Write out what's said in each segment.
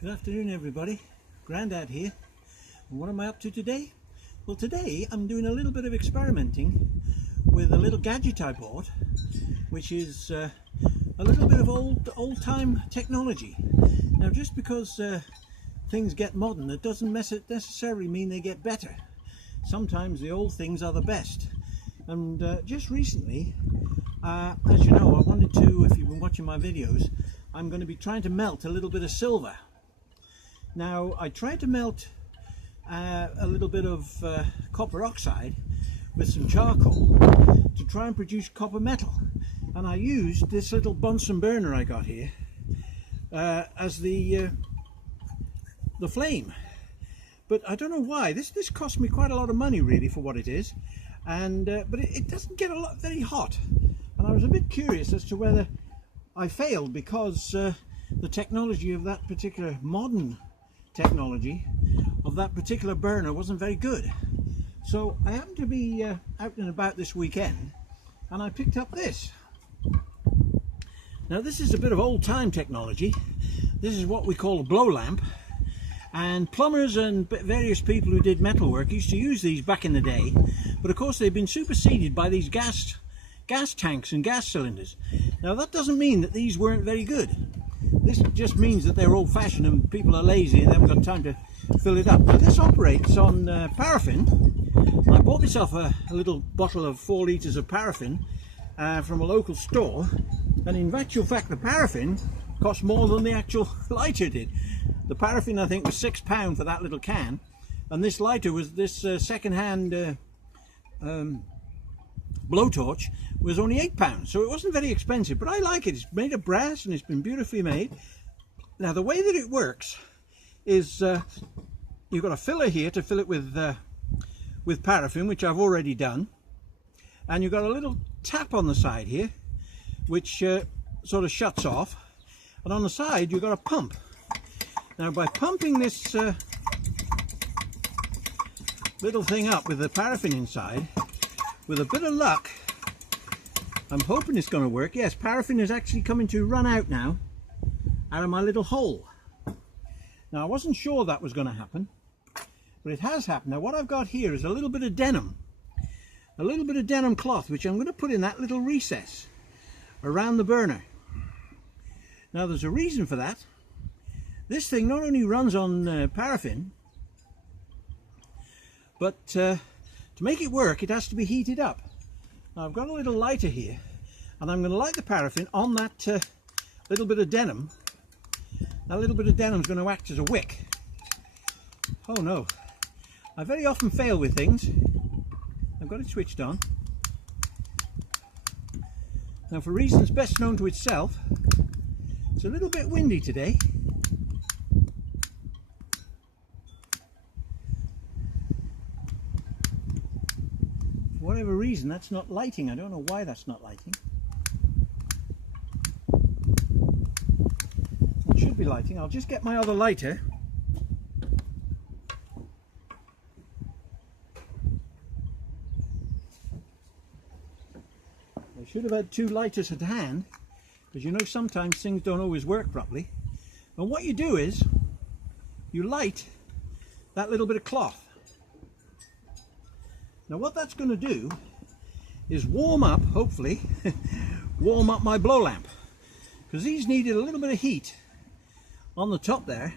Good afternoon, everybody. Grandad here. And what am I up to today? Well, today I'm doing a little bit of experimenting with a little gadget I bought, which is a little bit of old-time technology. Now, just because things get modern, it doesn't necessarily mean they get better. Sometimes the old things are the best. And just recently, as you know, I wanted to, if you've been watching my videos, I'm going to be trying to melt a little bit of silver. Now, I tried to melt a little bit of copper oxide with some charcoal to try and produce copper metal, and I used this little Bunsen burner I got here as the flame. But I don't know why. This cost me quite a lot of money, really, for what it is, and but it doesn't get very hot, and I was a bit curious as to whether I failed because the technology of that particular modern technology of that particular burner wasn't very good. So I happened to be out and about this weekend, and I picked up this. Now, this is a bit of old-time technology. This is what we call a blow lamp, and plumbers and various people who did metalwork used to use these back in the day, but of course they've been superseded by these gas tanks and gas cylinders. Now, that doesn't mean that these weren't very good. This just means that they're old-fashioned and people are lazy and they haven't got time to fill it up. Now, this operates on paraffin. I bought myself a little bottle of 4 litres of paraffin from a local store, and in actual fact the paraffin cost more than the actual lighter did. The paraffin, I think, was £6 for that little can, and this lighter was this second-hand blowtorch was only £8, so it wasn't very expensive, but I like it. It's made of brass and it's been beautifully made. Now, the way that it works is you've got a filler here to fill it with paraffin, which I've already done, and you've got a little tap on the side here which sort of shuts off, and on the side you've got a pump. Now, by pumping this little thing up with the paraffin inside, with a bit of luck, I'm hoping it's going to work. Yes, paraffin is actually coming to run out now out of my little hole. Now, I wasn't sure that was going to happen, but it has happened. Now, what I've got here is a little bit of denim cloth, which I'm going to put in that little recess around the burner. Now, there's a reason for that. This thing not only runs on paraffin, but to make it work, it has to be heated up. Now, I've got a little lighter here, and I'm going to light the paraffin on that little bit of denim. That little bit of denim is going to act as a wick. Oh no, I very often fail with things. I've got it switched on. Now, for reasons best known to itself, it's a little bit windy today. For whatever reason, that's not lighting. I don't know why that's not lighting. It should be lighting. I'll just get my other lighter. I should have had 2 lighters at hand, because you know sometimes things don't always work properly. And what you do is you light that little bit of cloth. Now, what that's going to do is warm up, hopefully, warm up my blow lamp, because these needed a little bit of heat on the top there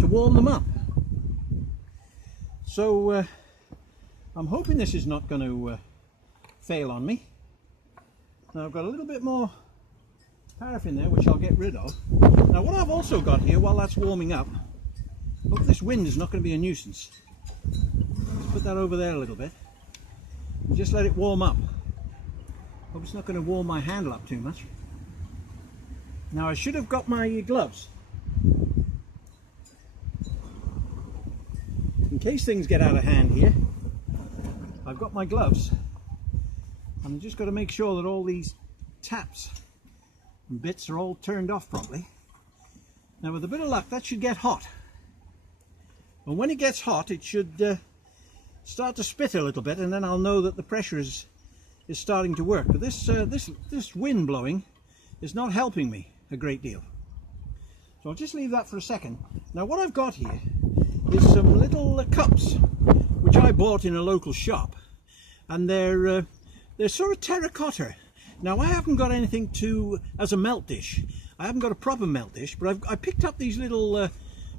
to warm them up. So I'm hoping this is not going to fail on me. Now, I've got a little bit more paraffin there, which I'll get rid of. Now, what I've also got here while that's warming up, hope this wind is not going to be a nuisance. Let's put that over there a little bit and just let it warm up. Hope it's not going to warm my handle up too much. Now, I should have got my gloves in case things get out of hand here. I've got my gloves. I'm just got to make sure that all these taps and bits are all turned off properly. Now, with a bit of luck, that should get hot. And when it gets hot, it should start to spit a little bit, and then I'll know that the pressure is starting to work. But this wind blowing is not helping me a great deal. So I'll just leave that for a second. Now what I've got here is some little cups which I bought in a local shop, and they're sort of terracotta. Now I haven't got anything as a melt dish. I haven't got a proper melt dish, but I picked up these little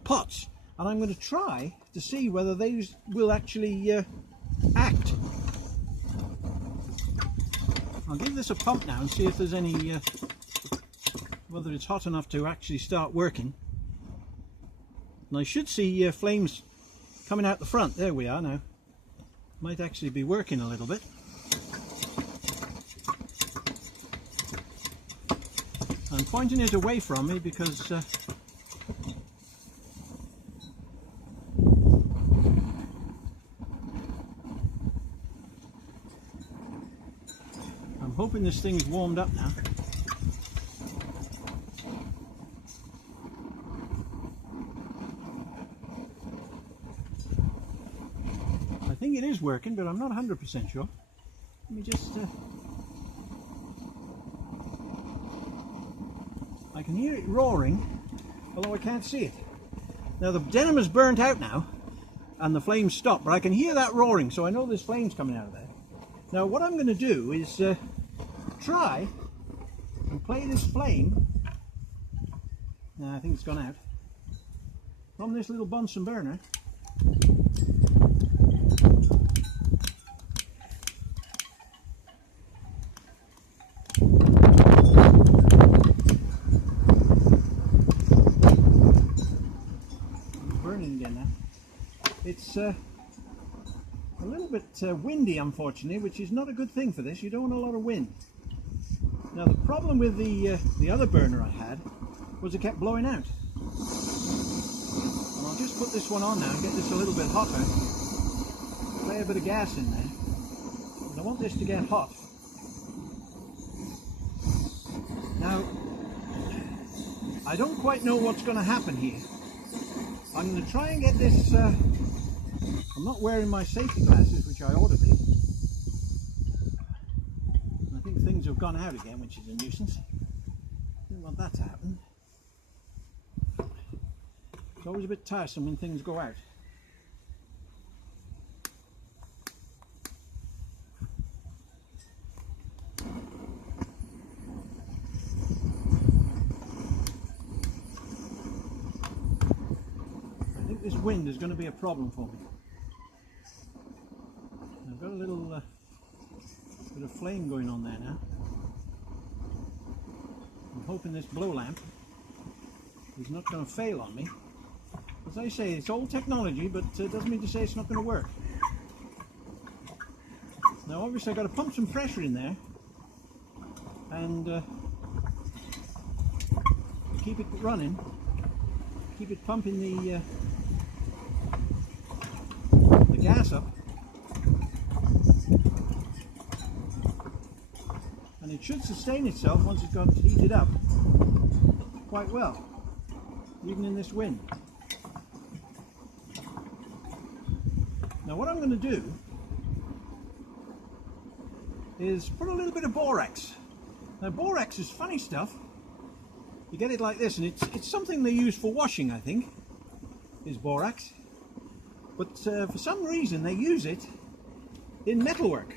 pots, and I'm going to try to see whether they will actually act. I'll give this a pump now and see if there's any whether it's hot enough to actually start working. And I should see flames coming out the front. There we are now. Might actually be working a little bit. I'm pointing it away from me because I'm hoping this thing's warmed up now. I think it is working, but I'm not 100% sure. Let me just I can hear it roaring, although I can't see it. Now the denim is burnt out now and the flames stopped, but I can hear that roaring, so I know there's flames coming out of there. Now what I'm going to do is try and play this flame. I think it's gone out from this little Bunsen burner. It's a little bit windy, unfortunately, which is not a good thing for this. You don't want a lot of wind. Now the problem with the other burner I had was it kept blowing out. And I'll just put this one on now and get this a little bit hotter. Play a bit of gas in there. And I want this to get hot. Now, I don't quite know what's going to happen here. I'm going to try and get this. I'm not wearing my safety glasses, which I ought to be. I think things have gone out again, which is a nuisance. Don't want that to happen. It's always a bit tiresome when things go out. I think this wind is going to be a problem for me. I've got a little bit of flame going on there now. I'm hoping this blow lamp is not going to fail on me. As I say, it's old technology, but it doesn't mean to say it's not going to work. Now obviously I've got to pump some pressure in there and keep it running, keep it pumping the gas up. And it should sustain itself once it's got heated up quite well, even in this wind. Now what I'm going to do is put a little bit of borax. Now borax is funny stuff. You get it like this, and it's something they use for washing, I think, is borax. But for some reason they use it in metalwork.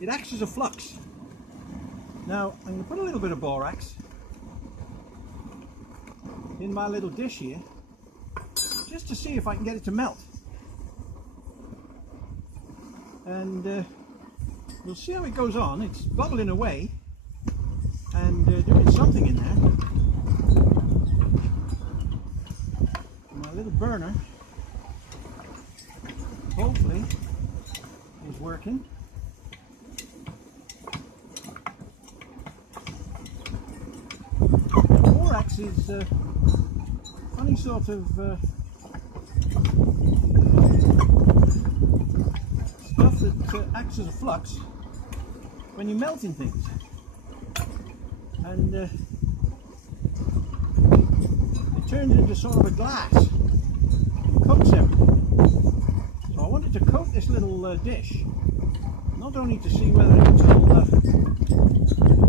It acts as a flux. Now I'm going to put a little bit of borax in my little dish here, just to see if I can get it to melt. And we'll see how it goes on. It's bubbling away and doing something in there. My little burner hopefully is working. Borax is a funny sort of stuff that acts as a flux when you're melting things, and it turns into sort of a glass and coats everything. So I wanted to coat this little dish, not only to see whether it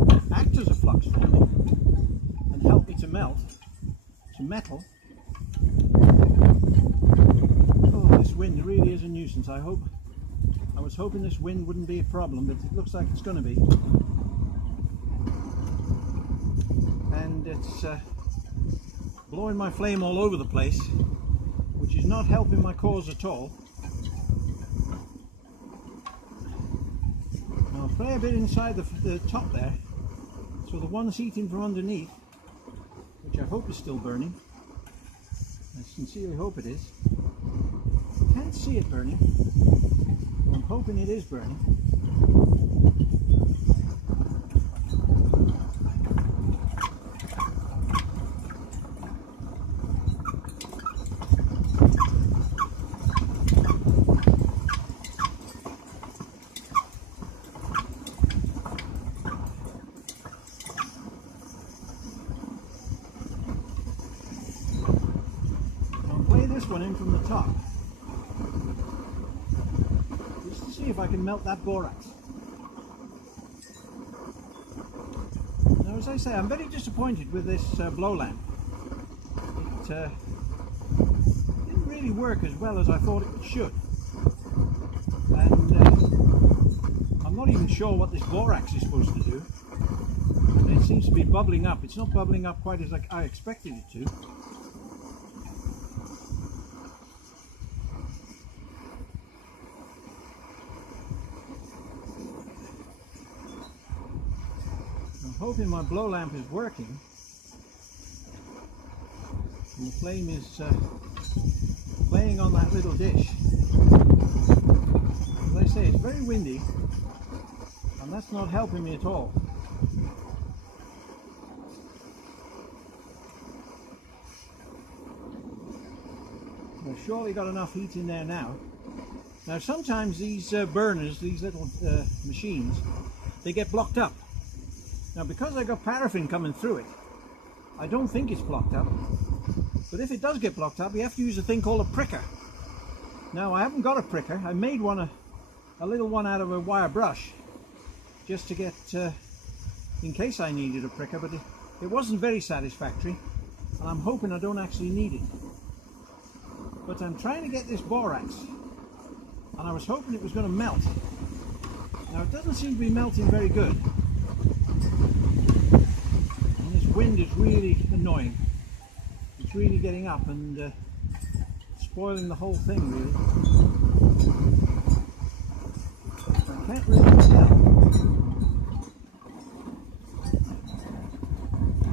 will act as a flux for me and help me to melt, some metal. Oh, this wind really is a nuisance. I was hoping this wind wouldn't be a problem, but it looks like it's going to be. And it's blowing my flame all over the place, which is not helping my cause at all. I'll play a bit inside the top there, so the one's heating from underneath, which I hope is still burning. I sincerely hope it is. I can't see it burning, but I'm hoping it is burning. One in from the top, just to see if I can melt that borax. Now, as I say, I'm very disappointed with this blow lamp. It didn't really work as well as I thought it should, and I'm not even sure what this borax is supposed to do. It seems to be bubbling up. It's not bubbling up quite as I expected it to. Hoping my blow lamp is working and the flame is playing on that little dish. As I say, it's very windy and that's not helping me at all. I've surely got enough heat in there now. Now sometimes these burners, these little machines, they get blocked up. Now, because I got paraffin coming through it, I don't think it's blocked up. But if it does get blocked up, you have to use a thing called a pricker. Now, I haven't got a pricker. I made one, a little one out of a wire brush, just to get, in case I needed a pricker, but it wasn't very satisfactory, and I'm hoping I don't actually need it. But I'm trying to get this borax, and I was hoping it was going to melt. Now, it doesn't seem to be melting very good. Wind is really annoying. It's really getting up and spoiling the whole thing, really. I can't really tell.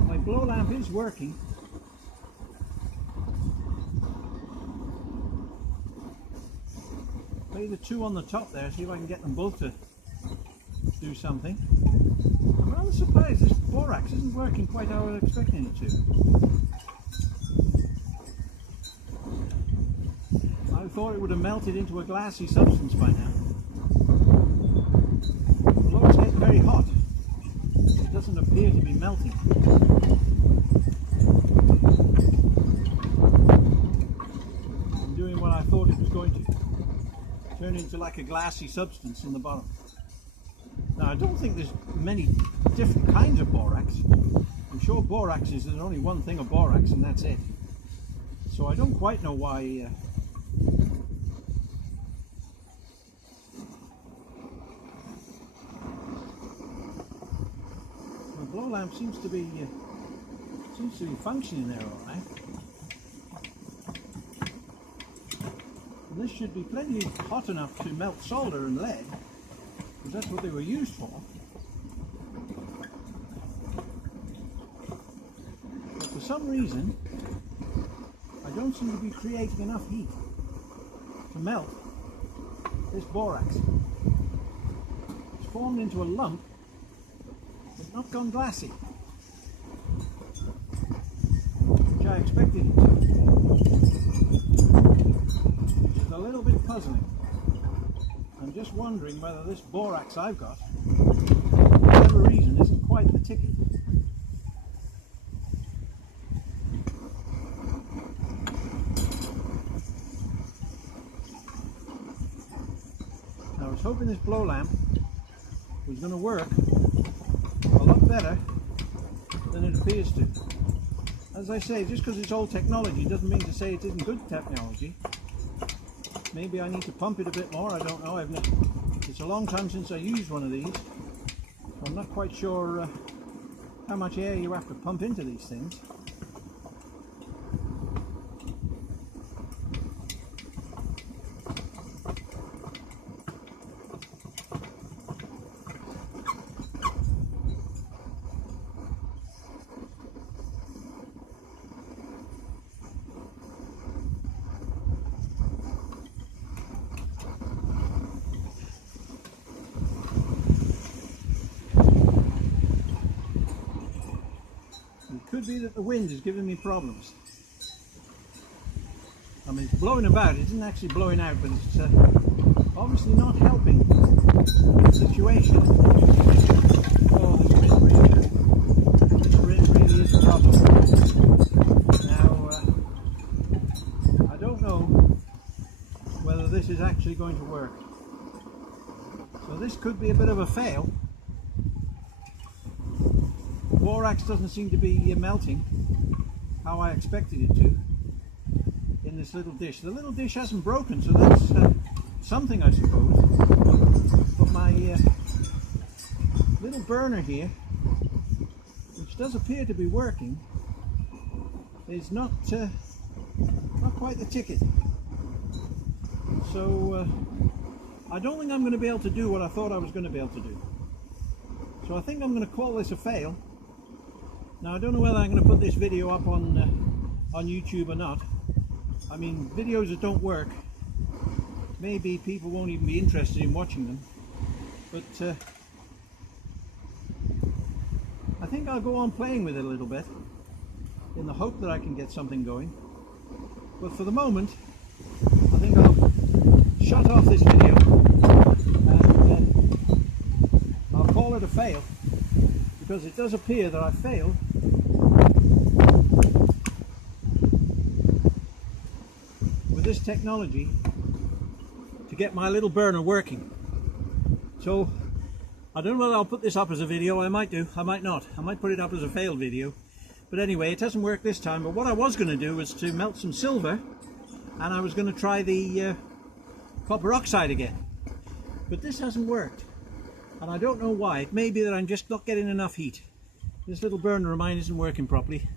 My blow lamp is working. Play the two on the top there, see if I can get them both to do something. I'm rather surprised this borax isn't working quite how I was expecting it to. I thought it would have melted into a glassy substance by now. Although it's getting very hot, it doesn't appear to be melting. I'm doing what I thought it was going to. Turn into like a glassy substance in the bottom. Now, I don't think there's many different kinds of borax. I'm sure borax is, there's only one thing of borax and that's it. So I don't quite know why the blow lamp seems to be functioning there all right. And this should be plenty hot enough to melt solder and lead, because that's what they were used for. But for some reason, I don't seem to be creating enough heat to melt this borax. It's formed into a lump, but not gone glassy, which I expected it to. Which is a little bit puzzling. I'm just wondering whether this borax I've got, for whatever reason, isn't quite the ticket. I was hoping this blow lamp was going to work a lot better than it appears to. As as I say, just because it's old technology doesn't mean to say it isn't good technology. Maybe I need to pump it a bit more, I don't know. It's a long time since I used one of these, so I'm not quite sure how much air you have to pump into these things. It could be that the wind is giving me problems. I mean, it's blowing about, it isn't actually blowing out, but it's obviously not helping the situation. Oh, this wind really is a problem. Now, I don't know whether this is actually going to work. So this could be a bit of a fail. Borax doesn't seem to be melting how I expected it to in this little dish. The little dish hasn't broken, so that's something, I suppose. But my little burner here, which does appear to be working, is not quite the ticket. So I don't think I'm going to be able to do what I thought I was going to be able to do. So I think I'm going to call this a fail. Now, I don't know whether I'm going to put this video up on YouTube or not. I mean, videos that don't work, maybe people won't even be interested in watching them. But I think I'll go on playing with it a little bit in the hope that I can get something going. But for the moment, I think I'll shut off this video and I'll call it a fail, because it does appear that I failed with this technology to get my little burner working. So I don't know whether I'll put this up as a video. I might do, I might not. I might put it up as a failed video. But anyway, it hasn't worked this time. But what I was going to do was to melt some silver, and I was going to try the copper oxide again. But this hasn't worked, and I don't know why. It may be that I'm just not getting enough heat. This little burner of mine isn't working properly.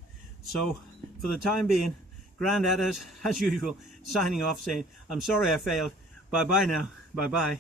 So for the time being, Grandad, as usual, signing off saying, I'm sorry I failed. Bye bye now. Bye bye.